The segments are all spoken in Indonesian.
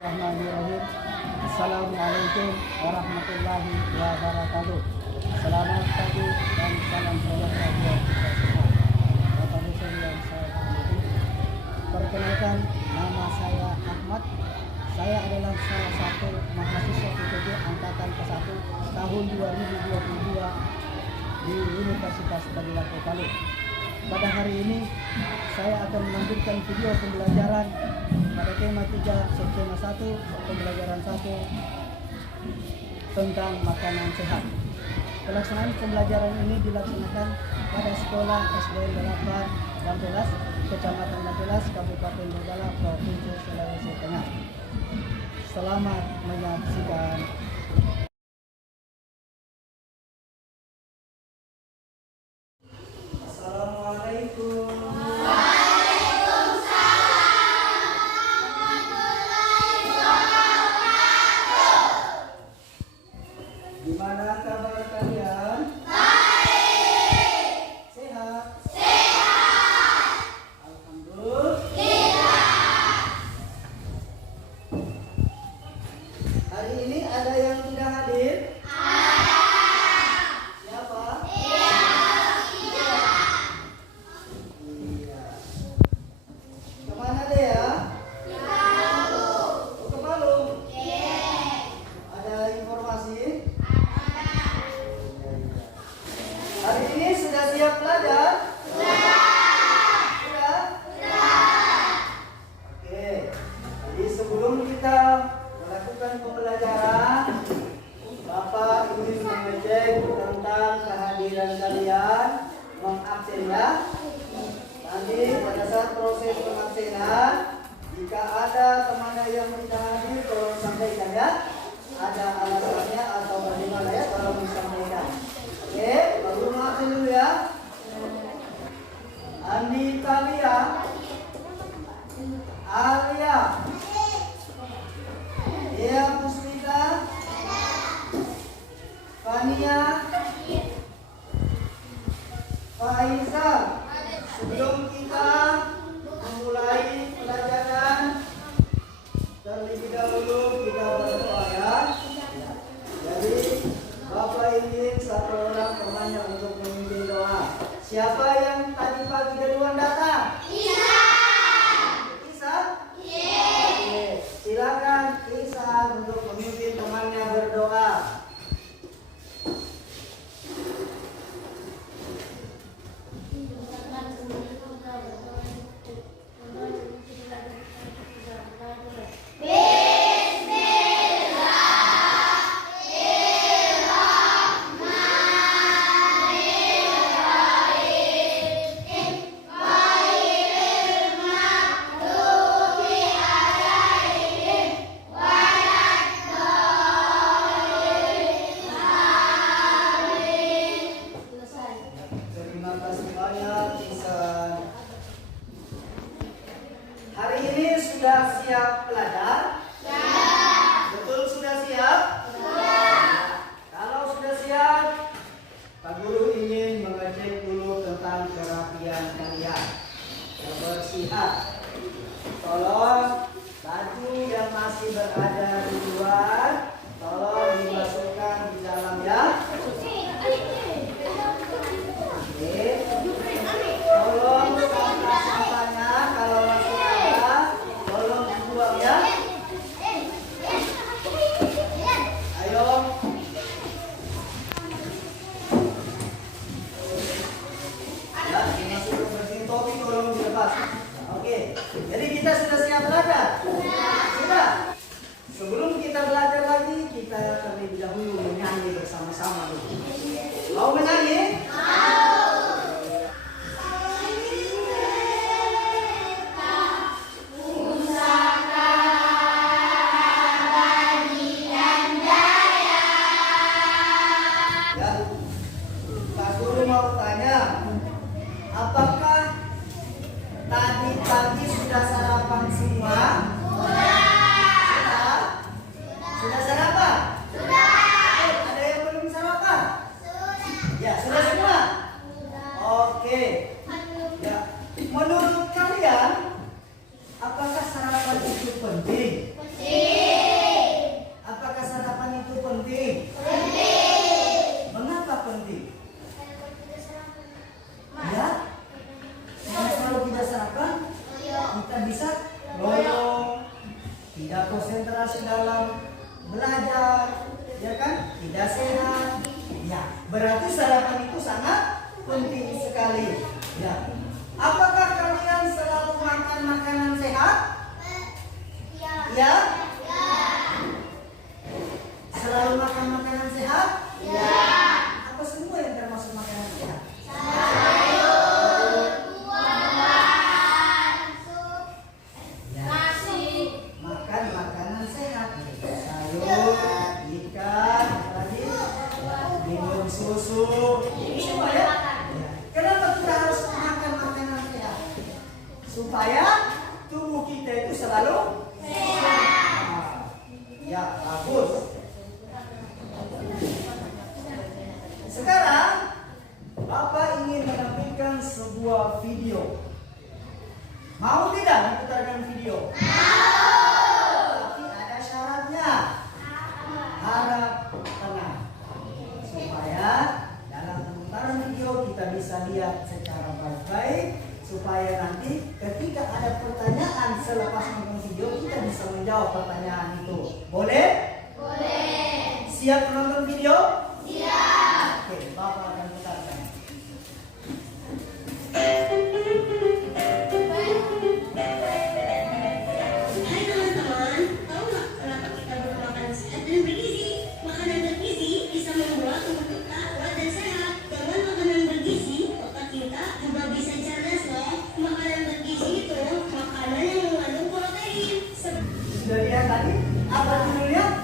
Bismillahirrahmanirrahim. Assalamualaikum warahmatullahi wabarakatuh. Selamat pagi dan salam sejahtera buat kita semua. Bapak Ibu yang saya hormati, perkenalkan nama saya Ahmad. Saya adalah salah satu mahasiswa PTJ angkatan ke-1 tahun 2022 di Universitas Tadulako Palu. Pada hari ini saya akan melanjutkan video pembelajaran pada tema 3 subtema 1 pembelajaran 1 tentang makanan sehat. Pelaksanaan pembelajaran ini dilaksanakan pada sekolah SDN 8 Dampelas, Kecamatan Dampelas, Kabupaten Donggala, Provinsi Sulawesi Tengah. Selamat menyaksikan. Assalamualaikum. Gimana kabar kalian? Baik. Sehat? Sehat. Alhamdulillah. Hari ini ada yang tidak hadir? Ada. Siapa? Iya. Kemana deh ya? Ke Palu. Oh, ke Palu? Yes. Ada informasi? Hari ini sudah siap belajar? Sudah. Sudah? Sudah. Oke. Jadi sebelum kita melakukan pembelajaran, Bapak ingin mengecek tentang kehadiran kalian, mengabsen ya. Nanti pada saat proses pengabsenan, jika ada teman yang tidak hadir, tolong sampaikan ya. Ada alasannya atau bagaimana ya, tolong disampaikan. Oke, baru maafin dulu ya. Andi Talia, Alia, Dea Puslita, Fania, Faizal. Sebelum kita memulai pelajaran, terlebih dahulu kita berdoa ya. Jadi Bapak ingin satu orang temannya untuk memimpin doa. Siapa yang tadi pagi duluan datang? Isa. Isa? Yes. Oke, silakan Isa untuk memimpin temannya berdoa. Terima kasih banyak Isa. Hari ini sudah siap belajar? Ya. Betul sudah siap? Ya. Kalau sudah siap, Pak Guru ingin mengecek dulu tentang kerapian kalian, kebersihan. Tolong baju yang masih berada di luar, tolong dimasukkan di dalam ya. Tolong sampah-sampahnya kalau masih ada, tolong dibuang ya. Ayo. Ya, dimasukkan bersihin topi, tolong dilepas. Oke, jadi kita sudah siap belajar? Sudah. Sebelum tidak konsentrasi dalam belajar, ya kan? Tidak sehat. Ya, berarti sarapan itu sangat penting sekali. Ya. Apakah kalian selalu makan makanan sehat? Ya. Selalu makan makanan sehat? Ya. Apa semua yang termasuk makanan sehat? Makan makanan sehat, sayur, ikan, tadi minum susu, semua ya. Kenapa kita harus makan makanan sehat? Supaya tubuh kita itu selalu sehat. Ya, bagus. Sekarang Bapak ingin menampilkan sebuah video. Mau tidak diputarkan video? Tapi ada syaratnya. Harap tenang. Supaya dalam pemutaran video kita bisa lihat secara baik-baik. Supaya nanti ketika ada pertanyaan selepas menonton video kita bisa menjawab pertanyaan itu. Boleh? Boleh. Siap menonton video? Siap. Oke, Bapak akan putarkan. Sudah lihat tadi apa judulnya?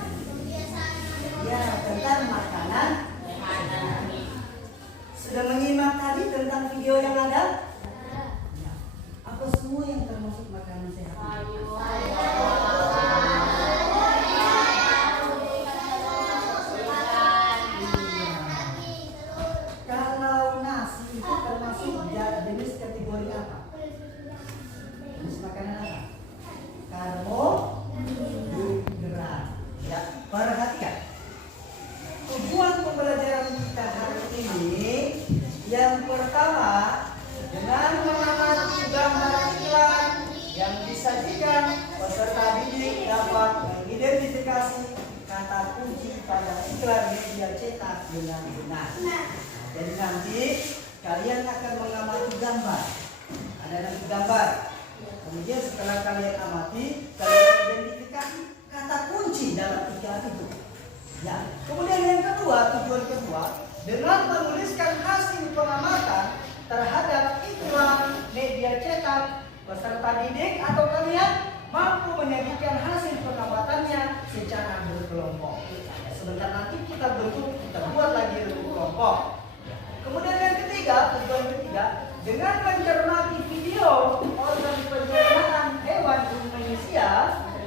Ya, tentang makanan. Sudah menyimak tadi tentang video yang ada? Apa semua yang termasuk makanan sehat? Kalau nasi itu termasuk jenis kategori apa? Jenis makanan apa? Karbohidrat. Ya, perhatikan. Tujuan pembelajaran kita hari ini yang pertama dengan mengamati gambar iklan yang disajikan, peserta didik dapat mengidentifikasi kata kunci pada iklan media cetak dengan benar. Jadi nanti kalian akan mengamati gambar. Ada nanti gambar. Kemudian setelah kalian amati, kalian identifikasi kata kunci dalam iklan itu. Ya. Kemudian yang kedua, tujuan kedua, dengan menuliskan hasil pengamatan terhadap iklan media cetak, peserta didik atau kalian mampu menyajikan hasil pengamatannya secara berkelompok. Sebentar nanti kita buat lagi berkelompok. Kemudian yang ketiga, tujuan ketiga, dengan mencermati video organ pencernaan hewan Indonesia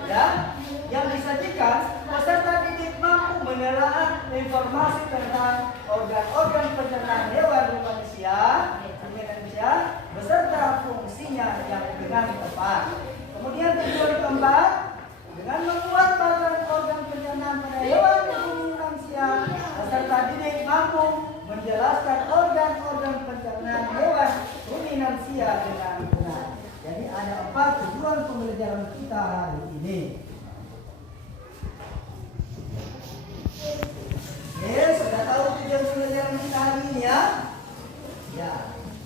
ya, yang disajikan, peserta didik mampu menelaah informasi tentang organ-organ pencernaan hewan Indonesia beserta fungsinya yang dengan tepat. Kemudian tujuan keempat, dengan membuat bagian organ pencernaan pada hewan Indonesia, peserta didik mampu menjelaskan organ-organ pencernaan hewan ruminansia dengan benar. Jadi ada 4 tujuan pembelajaran kita hari ini. Oke, sudah tahu tujuan pembelajaran kita hari ini ya? Ya.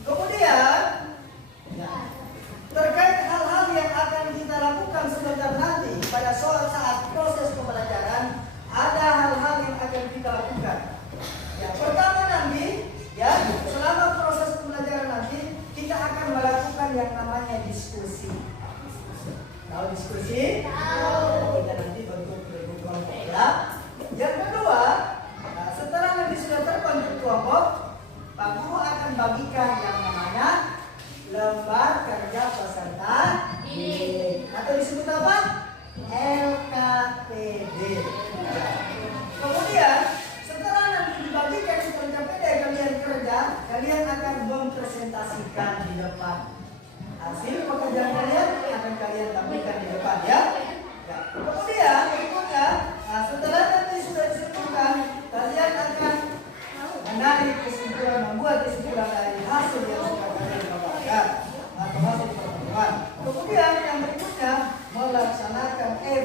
Kemudian, ya, terkait hal-hal yang akan kita lakukan sebentar nanti pada saat proses pembelajaran, ada hal-hal yang akan kita lakukan. Ya, pertama nanti, ya, selama proses pembelajaran nanti kita akan melakukan yang namanya diskusi. Tahu diskusi? Tahu.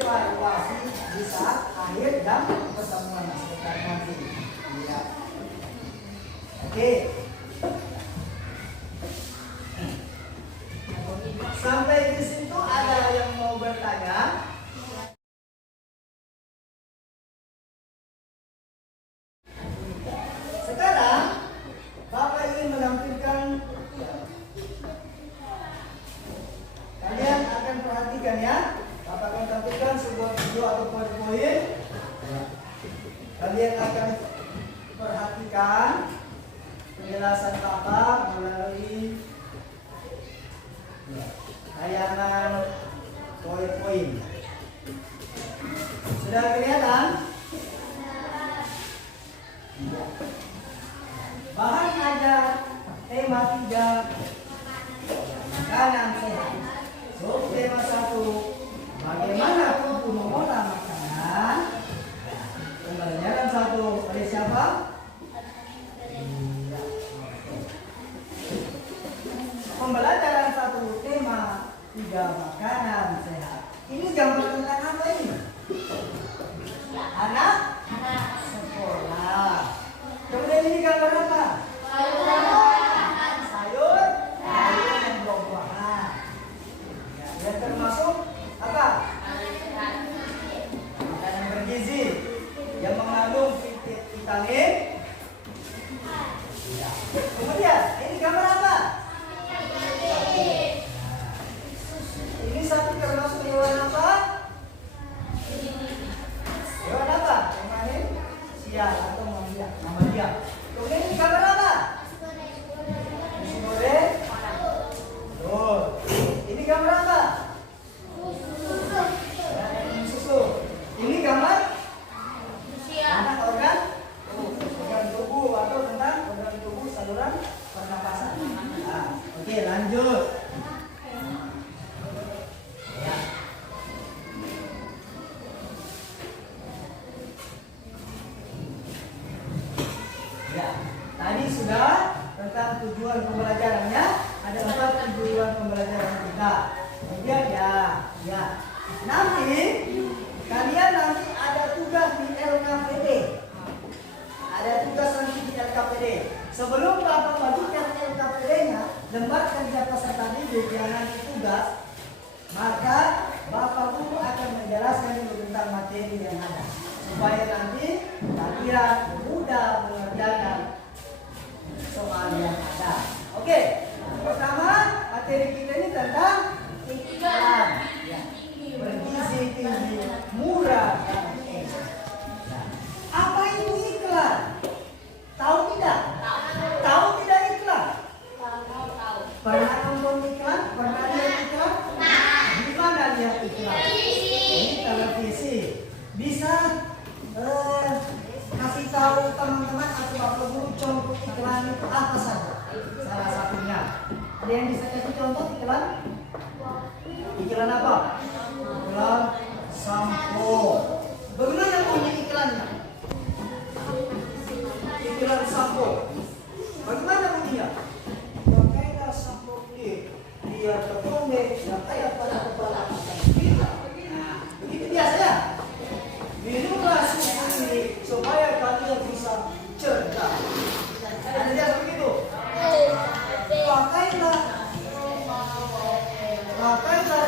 evaluasi di saat akhir jam pertemuan sekitar nanti. Ya. Oke. Sampai di situ ada yang mau bertanya? Sekarang Bapak ingin menampilkan, kalian akan perhatikan ya. Bapak akan tampilkan sebuah video atau PowerPoint. Kalian akan perhatikan penjelasan Bapak melalui tayangan PowerPoint. Sudah kelihatan? Bahan ajar tema 3 makanan sehat. So, tema 1 bagaimana tubuh mengolah makanan. Pembelajaran 1 oleh siapa? Pembelajaran 1 tema 3 makanan sehat. Ini gambar tentang apa ini? Anak sekolah. Kemudian ini gambar apa? Sayur dan buah-buahan. Ya, dan termasuk apa? Makanan bergizi yang mengandung vitamin. Ya. Kemudian ini gambar apa? Ini sapi termasuk hewan apa? Hewan apa? Hewan sial atau mamalia. Kemudian ini gambar apa? Nasi goreng. Oh, ini gambar apa? Susu. Ini gambar tentang organ tubuh atau tentang organ tubuh saluran pernapasan. Nah, oke, lanjut. Ya, tadi sudah tentang tujuan pembelajarannya. Ada 4 tujuan pembelajaran kita. Kemudian ya. Nanti kalian ada tugas di LKPD. Ada tugas nanti di LKPD. Sebelum Bapak bagikan LKPD-nya, lembar kerja peserta didik yang nanti tugas, maka Bapak Guru akan menjelaskan dulu tentang materi yang ada, supaya nanti kalian mudah mengerjakan soal yang ada. Oke, pertama materi kita ini tentang iklan. Ya. Bergizi tinggi, murah dan enak. Nah, apa itu iklan? Tahu tidak? Tahu tidak iklan? Pernah nonton iklan? Pernah lihat iklan? Di mana lihat iklan? Di televisi. Bisa kasih tahu teman-teman atau Bapak Guru contoh iklan itu apa saja? Salah satunya. Ada yang bisa kasih contoh iklan? Iklan apa? Iklan sampo. Bagaimana bunyi iklannya? Iklan sampo. Bagaimana bunyinya? Pakailah sampo ini biar terpendek dan kayak pada kepala akan kita. Nah, begitu biasa ya. Minumlah susu ini supaya kalian bisa cerdas. Ada dia begitu. Pakailah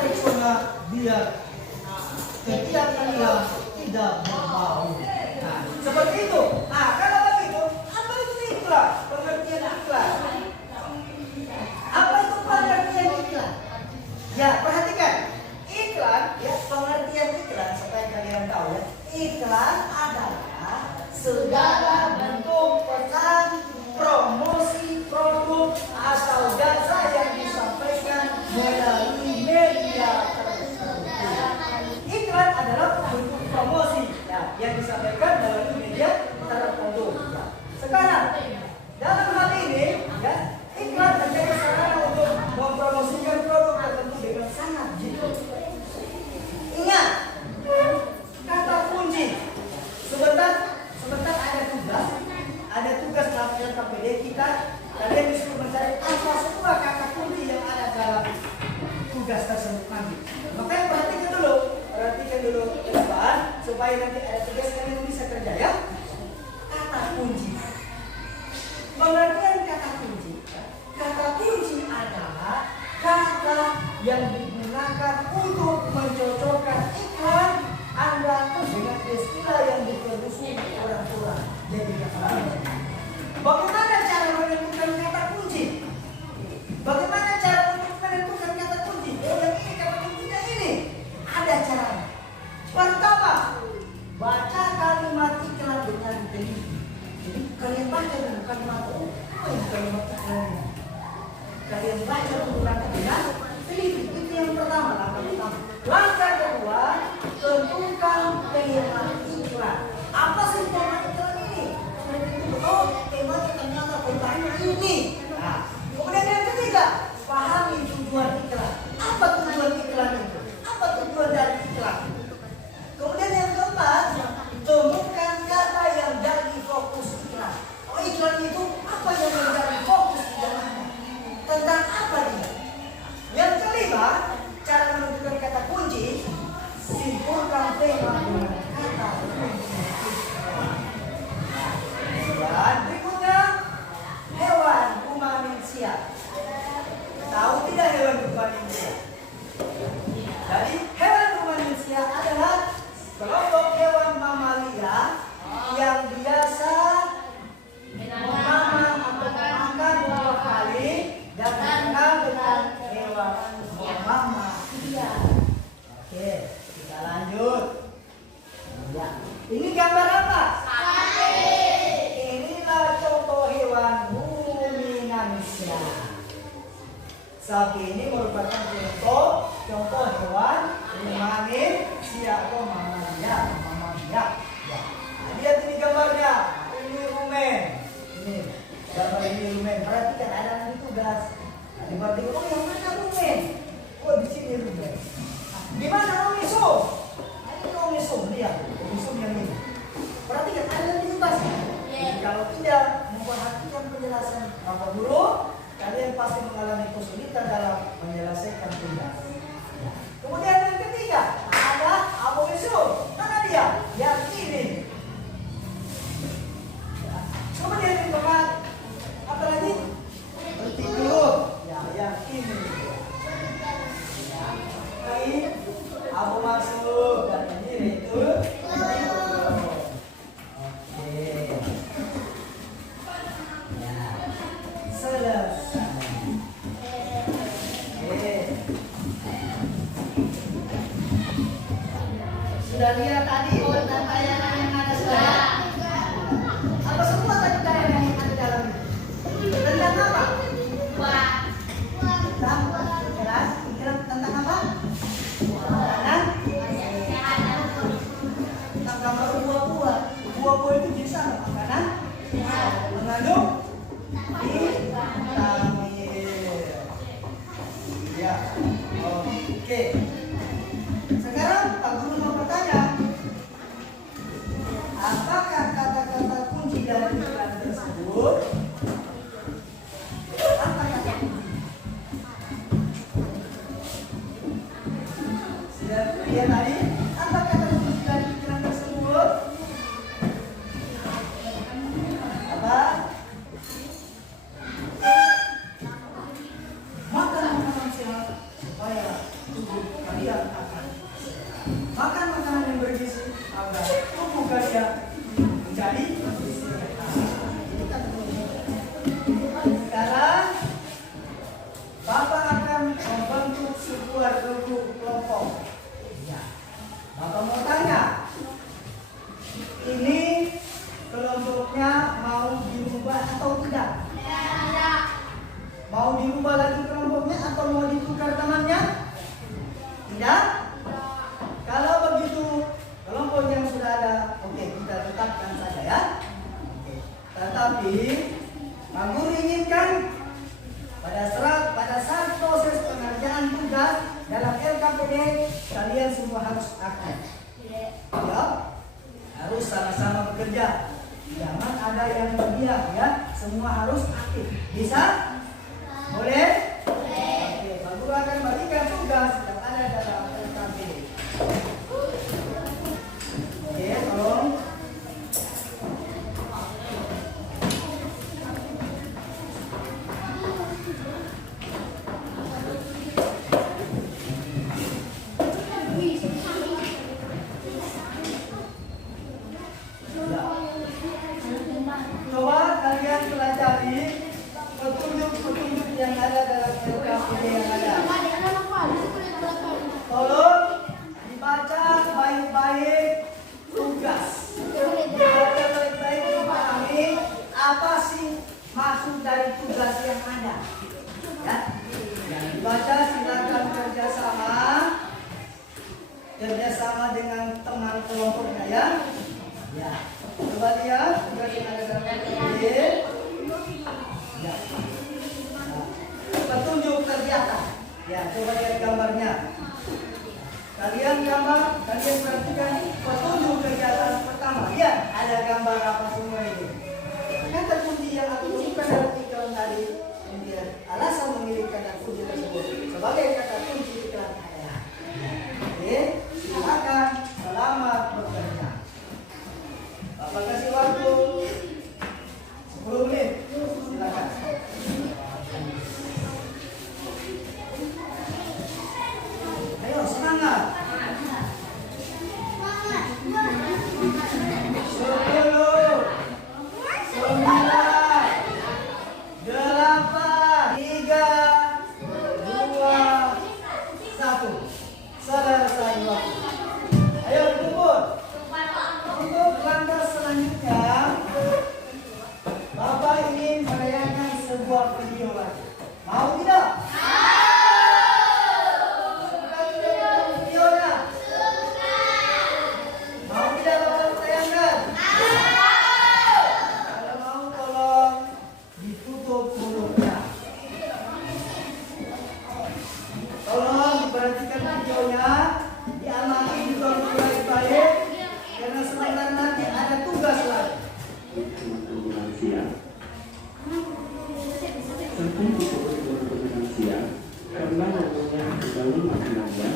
Rexona biar setiap kalian tidak berbau. Nah, seperti itu. Nah, kalau begitu, apa itu iklan? Pengertian iklan. Apa itu pengertian iklan? Ya, perhatikan. Iklan, ya, pengertian iklan supaya kalian tahu ya. Iklan adalah segala bentuk pesan, promosi produk atau jasa yang disampaikan melalui media tertentu. Iklan adalah bentuk promosi yang disampaikan melalui media tertentu. Sekarang dalam hal ini, ya, iklan menjadi sarana untuk mempromosikan produk tertentu dengan sangat jitu. Ingat kata kunci. Sebentar ada tugas. supaya nanti ada tugas kalian bisa kerja ya. Kata kunci. Pengertian kata kunci. Kata kunci adalah kata yang digunakan untuk mencocokkan iklan Anda dengan istilah yang diproduksi orang-orang. Jadi kata kunci. Bagaimana cara menentukan kata kunci? Bagaimana cara untuk menentukan kata kunci? Oh, yang ini kata kuncinya ini. Ada caranya. Pertama, baca kalimat iklan dengan teliti. Jadi kalian baca dulu kalimat itu. Apa yang kalimat iklan ini? Kalian baca dulu dengan teliti. Itu yang pertama. Langkah pertama. Langkah kedua, tentukan tema iklan. Apa sih tema iklan ini? Oh, temanya ternyata tentang ini. Nah, kemudian yang ketiga, pahami tujuan iklan. Apa tujuan iklan itu? Apa tujuan dari iklan? Kemudian yang keempat, temukan kata yang jadi fokus iklan. Oh, iklan itu apa yang menjadi fokus di dalamnya? Tentang apa dia? Yang kelima, cara menentukan kata kunci, simpulkan tema dengan kata kunci. Dan berikutnya, hewan rumaninsia. Tahu tidak hewan rumaninsia? Jadi hewan rumaninsia adalah kelompok hewan mamalia yang biasa memakan atau makan 2 kali dan dikenal dengan hewan mamalia. Oke, kita lanjut. Ya, ini gambar apa? Inilah contoh hewan ruminansia. Sapi ini merupakan contoh hewan ruminansia atau mamalia. Ya. Nah, lihat ini gambarnya. Ini rumen. Ini gambar ini rumen. Perhatikan ada nanti tugas. Di bagian oh yang mana rumen? Oh di sini rumen. Di mana omiso? Ini omiso, lihat. Omiso yang ini. Perhatikan ada di tugas. Kalau tidak memperhatikan penjelasan Bapak Guru, kalian pasti mengalami kesulitan dalam menyelesaikan tugas. Kemudian yang ketiga ada abomiso. Mana dia? Yang ini. Kemudian yang keempat apa lagi? Bertidur. Ya, yang ini. Ini abo masuk dan ini itu. Sudah lihat tadi tentang tayangan yang ada sudah? Apa semua tadi tayangan yang ada dalam itu? Tentang apa? Tentang jelas? Tentang apa? Makanan? Tentang gambar buah-buah. Buah-buah itu bisa makanan? Mengandung vitamin. Ya, oke. Sekarang Pak Guru mau bertanya, apakah kata-kata kunci dari iklan tersebut? Apa kata kunci? Sudah lihat tadi? Apa kata kunci dari iklan tersebut? Apa? Makan makanan sehat supaya tubuh kalian akan makan makanan yang bergizi agar tubuh kalian menjadi sehat. Sekarang Bapak akan membentuk sebuah kelompok. Ya. Bapak mau tanya, ini kelompoknya mau dirubah atau tidak? Tidak. Mau dirubah lagi kelompoknya atau mau ditukar temannya? Tidak. Kalau begitu, kelompok yang sudah ada, oke, kita tetapkan saja ya. Oke. Tetapi, Pak Guru inginkan pada saat proses pengerjaan tugas dalam LKPD, kalian semua harus aktif. Ya, harus sama-sama bekerja. Jangan ada yang berdiam ya. Semua harus aktif. Bisa? Boleh? Oke, Pak Guru akan berikan tugas yang ada dalam LKPD. sekalian. Ya, coba lihat yang ada dalam kulit. Ya. Nah, petunjuk kegiatan. Ya, coba lihat gambarnya. Kalian perhatikan petunjuk kegiatan pertama. Lihat, ada gambar apa semua ini. Kata kunci yang aku masukkan dalam iklan tadi, kemudian alasan memilih kata kunci tersebut sebagai kata kunci iklan saya. Oke, silakan, selamat bekerja. Bapak kasih waktu 10 menit. Silakan. Ayo semangat. 10, 9, 8, 3, 2, 1. Selesai waktu. Ayo dikumpul. Untuk langkah selanjutnya, Bapak ingin menayangkan sebuah video lagi. Mau tidak? Suka tidak dengan videonya? Mau tidak Bapak tayangkan? Kalau mau tolong ditutup mulutnya. Tolong diperhatikan videonya, diamati juga baik-baik, karena sebentar nanti ada tugas lagi. Sampai disebut teman-teman lansia karena namanya dalam makanannya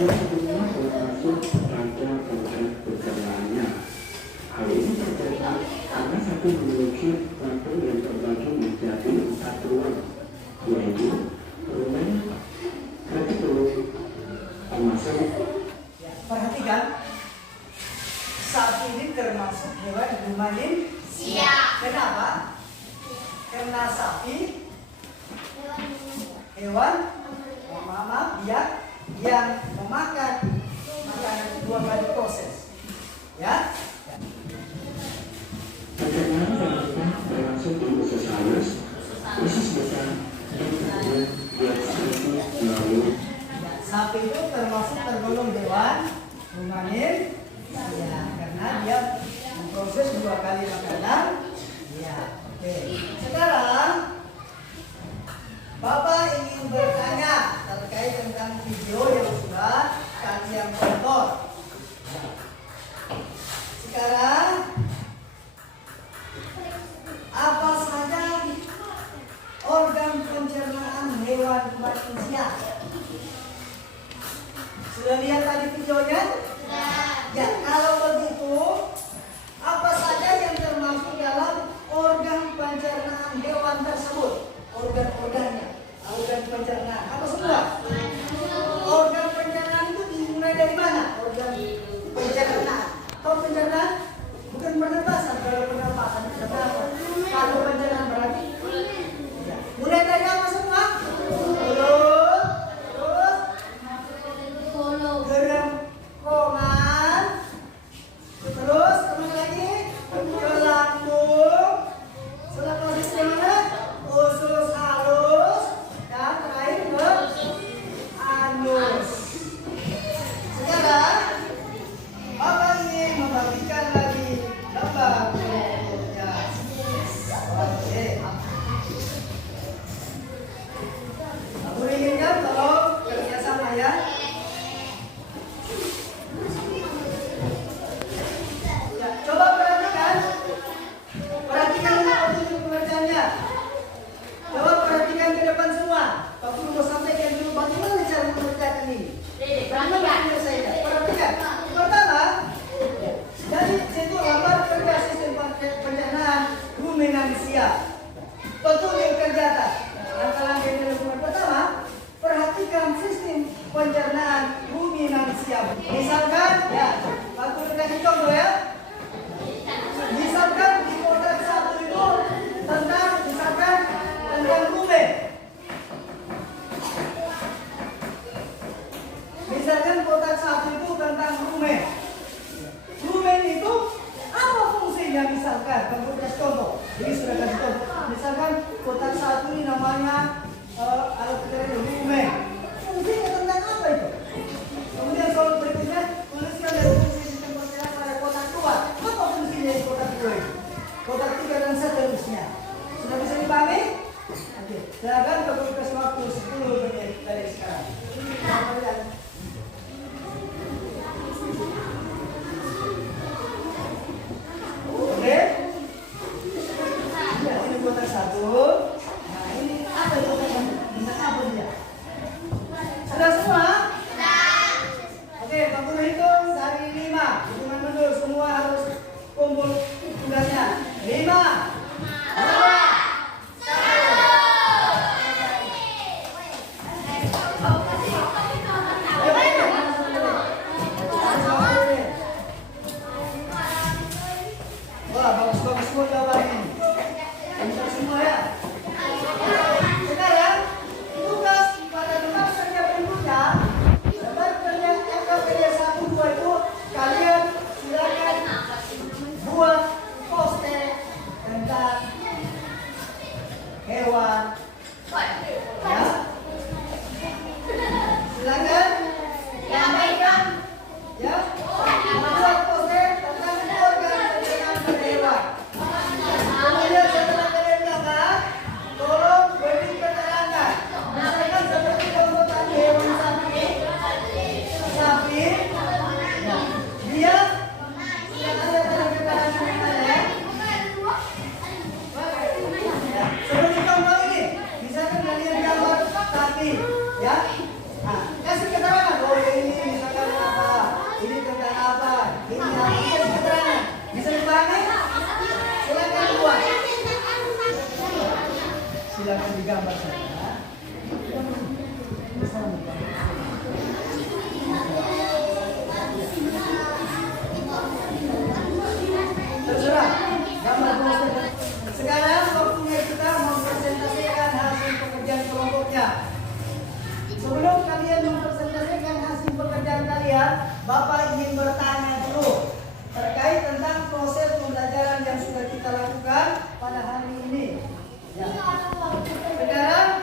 yang sebelumnya telah masuk pada program perjalanannya. Hal ini terjadi karena satu memiliki rantai yang terbagi menjadi 4 ruang, yaitu rumen, retikulum, termasuk. Ya, perhatikan, sapi ini termasuk hewan rumahin. Kenapa? Karena sapi hewan dia yang memakan makanan 2 kali proses. Ya. Pencernaan ternyata berlangsung di usus halus, usus besar, dan kemudian diabsorpsi melalui. Sapi itu tergolong hewan rumahin, ya, karena dia memproses 2 kali makanan. Ya, oke. Sekarang Bapak ingin bertanya terkait tentang video yang sudah kalian tonton. Sekarang apa saja organ pencernaan hewan manusia? Sudah lihat tadi videonya? Ya, kalau begitu, apa saja yang termasuk dalam organ pencernaan hewan tersebut? Organ-organnya, organ pencernaan, apa semua? Organ pencernaan itu dimulai dari mana? Organ pencernaan. Kalau pencernaan bukan pernapasan, kalau pernapasan itu apa? Kalau pencernaan berarti ya. Mulai dari apa semua? Mulut, terus kerongkongan, terus kemana lagi? Ke lambung, setelah proses ke mana? Usus halus, dan terakhir ke anus. Sekarang Bapak ingin membagikan lagi gambar berikutnya. Oke. Aku inginkan tolong kerjasama ya. Ya, coba perhatikan petunjuk pengerjaannya. Coba perhatikan ke depan semua. Pak Guru mau sampaikan dulu bagaimana cara mengerjakan ini. Bagaimana menyelesaikan? Perhatikan. Pertama, dari situ gambar kerja sistem pencernaan ruminansia. Petunjuk kegiatan. Langkah-langkah yang dilakukan pertama, perhatikan sistem pencernaan ruminansia. Misalkan, ya, Pak Guru kasih contoh ya. Misalkan di kotak 1 itu tentang rumen. Misalkan kotak 1 itu tentang rumen. Rumen itu apa fungsinya misalkan? Kamu kasih contoh. Ini sudah kasih contoh. Misalkan kotak 1 ini namanya alat kerja rumen. Fungsinya tentang apa itu? Kemudian soal berikutnya tuliskan dari fungsi sistem pencernaan pada kotak Silakan Bapak kasih waktu 10 menit dari sekarang. Oke? Ya, ini kotak 1. Nah, ini apa itu kotak 1? Bisa apa dia? Sudah semua? Oke, Pak Guru hitung dari 5. Hitungan mundur, semua harus kumpul tugasnya. 5, 2, 1. Wah, bagus-bagus semua jawaban ini. Untuk semua ya. Sekarang tugas pada tempat kerja berikutnya, tempat kerja kerja 1, 2 itu kalian silakan buat poster tentang hewan. Ya. Silakan. Ya. Buat poster tentang organ pada hewan. Kemudian setelah kalian dapat, tolong beri keterangan. Misalkan seperti contoh tadi hewan sapi, ya. Dia ada keterangan ya. Seperti contoh ini, misalkan kalian gambar sapi, ya. Nah, kasih keterangan. Oh ini misalkan apa? Ini tentang apa? Ini apa? Kasih keterangan. Bisa dipahami? Silakan buat. Silakan digambar saja. Terserah. Gambar poster. Sekarang waktunya kita mempresentasikan hasil pekerjaan kelompoknya. Sebelum kalian mempresentasikan hasil pekerjaan kalian, Bapak ingin bertanya dulu terkait tentang proses pembelajaran yang sudah kita lakukan pada hari ini. Ya. Sekarang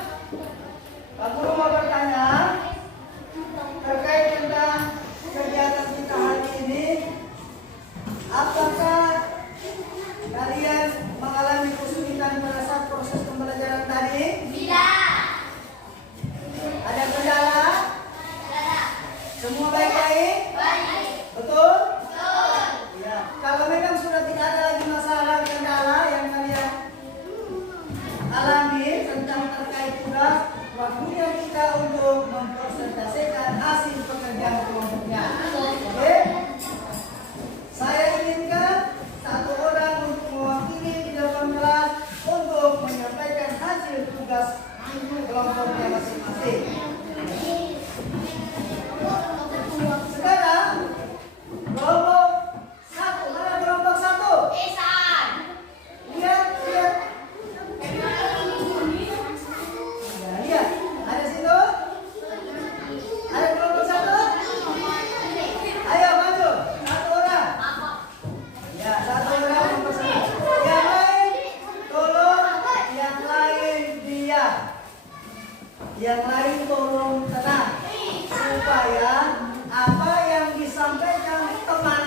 Pak Guru mau bertanya terkait tentang kegiatan kita hari ini. Apakah kalian mengalami kesulitan pada saat proses pembelajaran tadi? Ada kendala? Semua baik-baik? Betul? Ya. Kalau memang sudah tidak ada lagi masalah kendala yang kalian alami tentang terkait tugas, waktunya kita untuk mempresentasikan hasil pekerjaan kelompoknya. Oke? Saya inginkan satu orang untuk mewakili di depan kelas untuk menyampaikan hasil tugas kelompoknya masing-masing. Sekarang kelompok 1, mana kelompok 1? Lihat. Ya, lihat. Ada situ? Ada kelompok 1? Ayo maju. 1 orang. Ya, 1 orang kelompok 1. Yang lain tolong, yang lain diam. Yang lain tolong tenang supaya apa yang disampaikan teman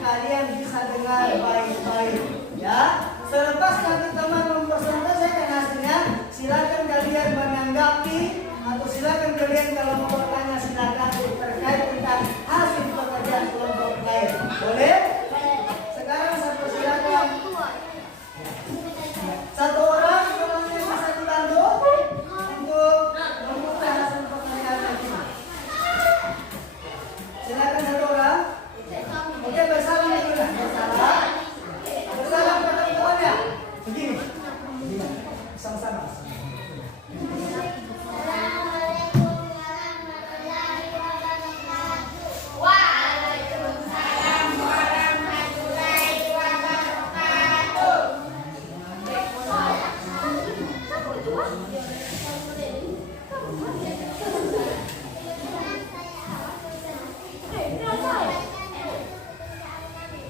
kalian bisa dengar baik-baik, ya. Selepas nanti teman mempresentasikan hasilnya, silakan kalian menanggapi atau silakan kalian kalau mau bertanya silakan terkait tentang hasil pekerjaan kelompok lain. Boleh? Sekarang saya persilakan 1 orang kalau yang bisa dibantu untuk membuka hasil pekerjaan nanti. Silakan 1 orang. Oke, bersalam dulu lah. Bersalam pada temannya. Begini. Sama-sama.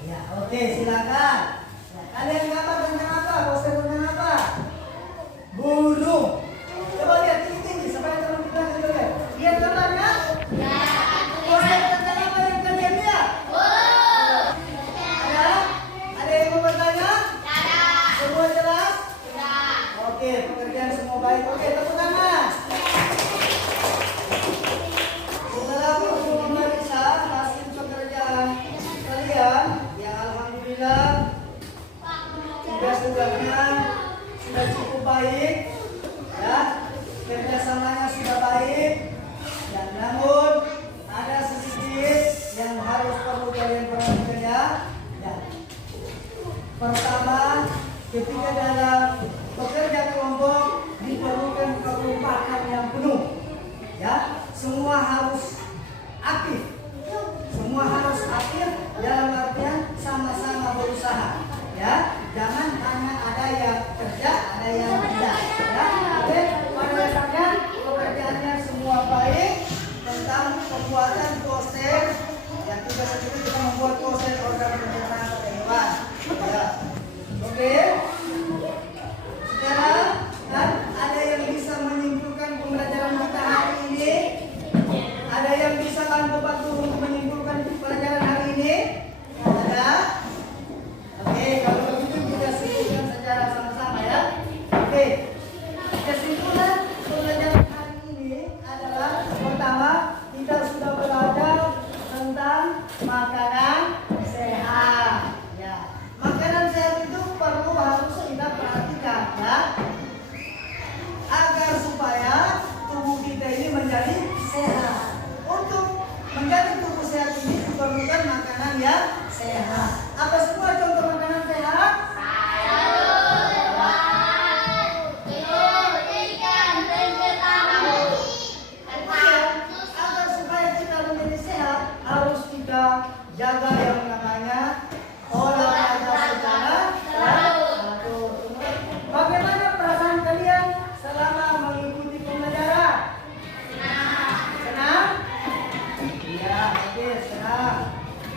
Ya, oke, silakan. Kalian gambar tentang apa? Poster tentang apa? Burung. Coba lihat tinggi-tinggi sampai teman kita gitu lihat. Lihat gambarnya? Ya. Poster tentang apa yang kalian lihat? Burung. Ada yang mau bertanya? Ada. Semua jelas? Sudah. Oke, pekerjaan semua baik tugasnya sudah cukup baik, ya, kerjasamanya sudah baik, dan namun ada sedikit yang harus perlu kalian perhatikan ya. Ya. Pertama, ketika dalam bekerja kelompok diperlukan kekompakan yang penuh, ya, semua harus aktif, dalam artian sama-sama berusaha, ya, jangan hanya ada yang kerja, ada yang tidak, ya. Oke, pada dasarnya pekerjaannya semua baik. Tentang pembuatan poster, ya, tugas itu kita membuat poster organ pencernaan pada hewan, ya. Oke. Sekarang kan ada yang bisa menyimpulkan pembelajaran kita hari ini? Ada yang bisa bantu untuk menyimpulkan pelajaran hari ini? Ada? Oke, kalau begitu kita simpulkan secara sama-sama ya. Oke. Kesimpulan pelajaran hari ini adalah pertama, kita sudah belajar tentang makanan sehat. Ya. Makanan sehat itu harus kita perhatikan ya. Agar supaya tubuh kita ini menjadi sehat. Untuk menjadi tubuh sehat ini diperlukan makanan yang sehat. Apa semua contoh makanan sehat? Agar supaya kita menjadi sehat, harus kita jaga yang namanya olahraga secara teratur. Bagaimana perasaan kalian selama mengikuti pembelajaran? Senang? Iya, oke, senang.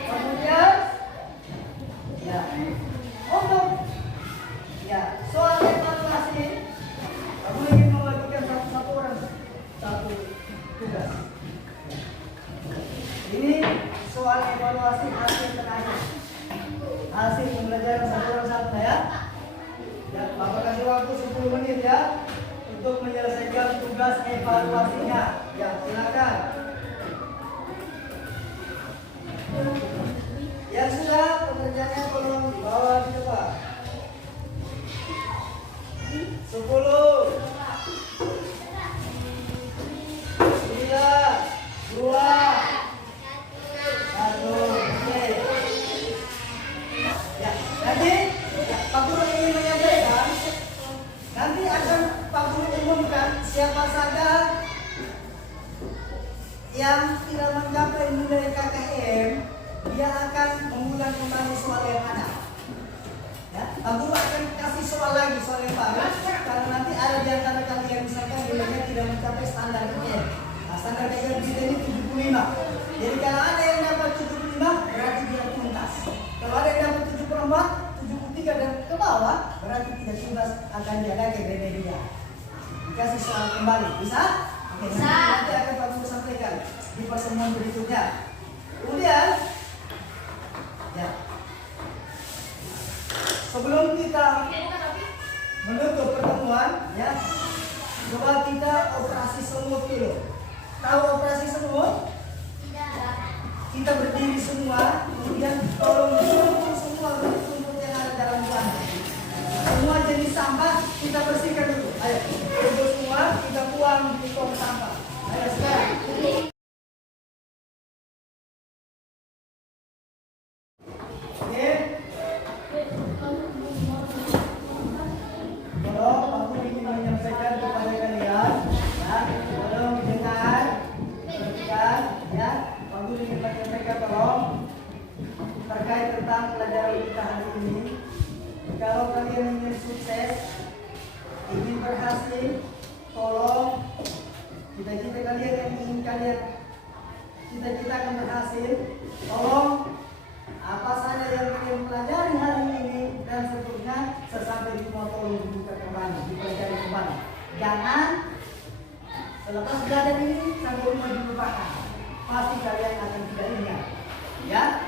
Kemudian, ya, untuk ya soal evaluasi, kamu ingin membagikan satu orang satu tugas. Ini soal evaluasi hasil terakhir, hasil pembelajaran satu orang satu ya. Ya, Bapak kasih waktu 10 menit ya untuk menyelesaikan tugas evaluasinya. Ya, silakan. Yang sudah pekerjaannya tolong dibawa di depan. 10, 9, 2, 1. Oke. Ya, nanti Pak Guru ingin menyampaikan, nanti akan Pak Guru umumkan siapa saja yang tidak mencapai nilai KKM, dia akan mengulang kembali soal yang ada. Ya, Pak Guru akan kasih soal lagi, soal yang baru, karena nanti ada di antara kalian misalkan nilainya tidak mencapai standar KKM. Nah, standar KKM kita ini 75. Jadi kalau ada yang dapat 75, berarti dia tuntas. Kalau ada yang dapat 74, 73 dan ke bawah, berarti tidak tuntas, akan diada grade dia. Dikasih soal kembali, bisa? Oke, nanti akan Pak Guru sampaikan di pertemuan berikutnya. Kemudian, ya, sebelum kita menutup pertemuan, ya, coba kita operasi semut dulu. Tahu operasi semut? Kita berdiri semua, kemudian tolong kumpul semua rumput yang ada dalam ruangan. Semua jenis sampah kita bersihkan dulu. Ayo, kumpul semua, kita buang di tong sampah. Ayo sekarang. Oke. Tolong aku ingin menyampaikan kepada kalian, ya, tolong dengar, perhatikan, ya. Aku ingin menyampaikan tolong terkait tentang pelajaran kita hari ini. Kalau kalian ingin sukses, ingin berhasil, tolong cita-cita kalian yang ingin kalian cita-cita akan berhasil, tolong apa saja yang kalian pelajari hari ini dan seterusnya sesampai di rumah tolong dibuka kembali, dipelajari kembali. Jangan selepas belajar ini sampai rumah dilupakan. Pasti kalian akan tidak ingat, ya.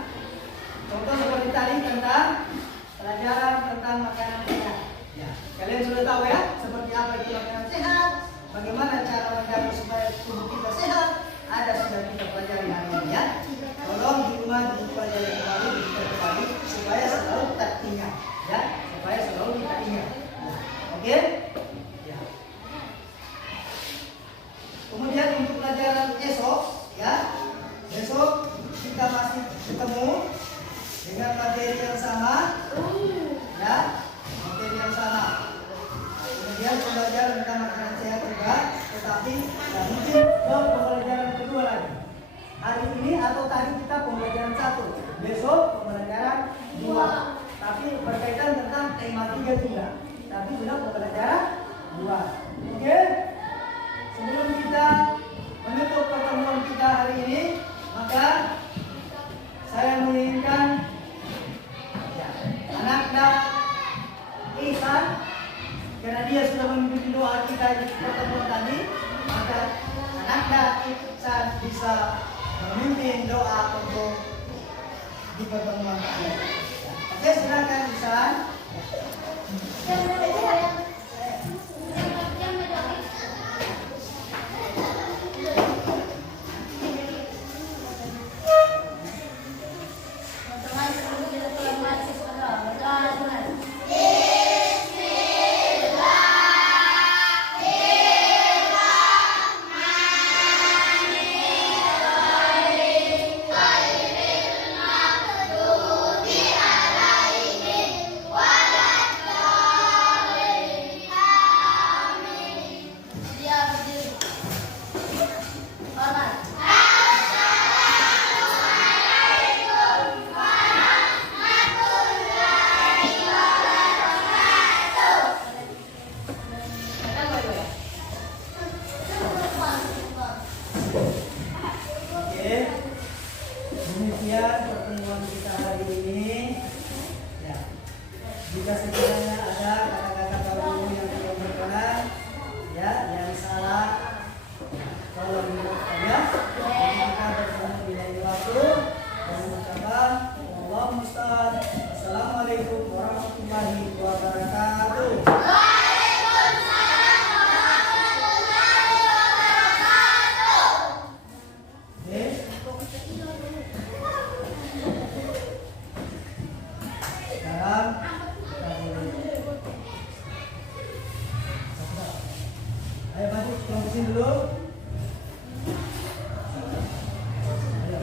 Contoh seperti tadi tentang pelajaran tentang makanan sehat. Ya, kalian sudah tahu ya, seperti apa itu makanan sehat, bagaimana cara menjaga supaya tubuh kita sehat, ada sudah kita pelajari hari ini ya. Tolong di rumah dipelajari kembali, supaya selalu tak ingat, ya, supaya selalu kita dengan materi yang sama, ya, materi yang sama. Kemudian pembelajaran tentang makanan sehat juga, tetapi ya, mungkin ke pembelajaran kedua lagi. Hari ini atau tadi kita pembelajaran 1, besok pembelajaran 2. Tapi berkaitan tentang tema 3 juga. Tapi sudah pembelajaran 2. Oke? Sebelum kita menutup pertemuan kita hari ini, maka saya menginginkan ya, Anakda Ihsan, karena dia sudah memimpin doa kita di pertemuan tadi, maka Anakda Ihsan bisa memimpin doa untuk di pertemuan tadi. Oke, silakan Ihsan. Demikian pertemuan kita hari ini. Ya. Jika sekiranya ada kata-kata baru yang tidak berkenan, ya, yang salah, tolong dimaafkan ya. Kita bertemu di lain waktu. Dan mengucapkan Allah musta'an. Assalamualaikum warahmatullahi wabarakatuh. Ayo maju, tolong kesini dulu. Ayo.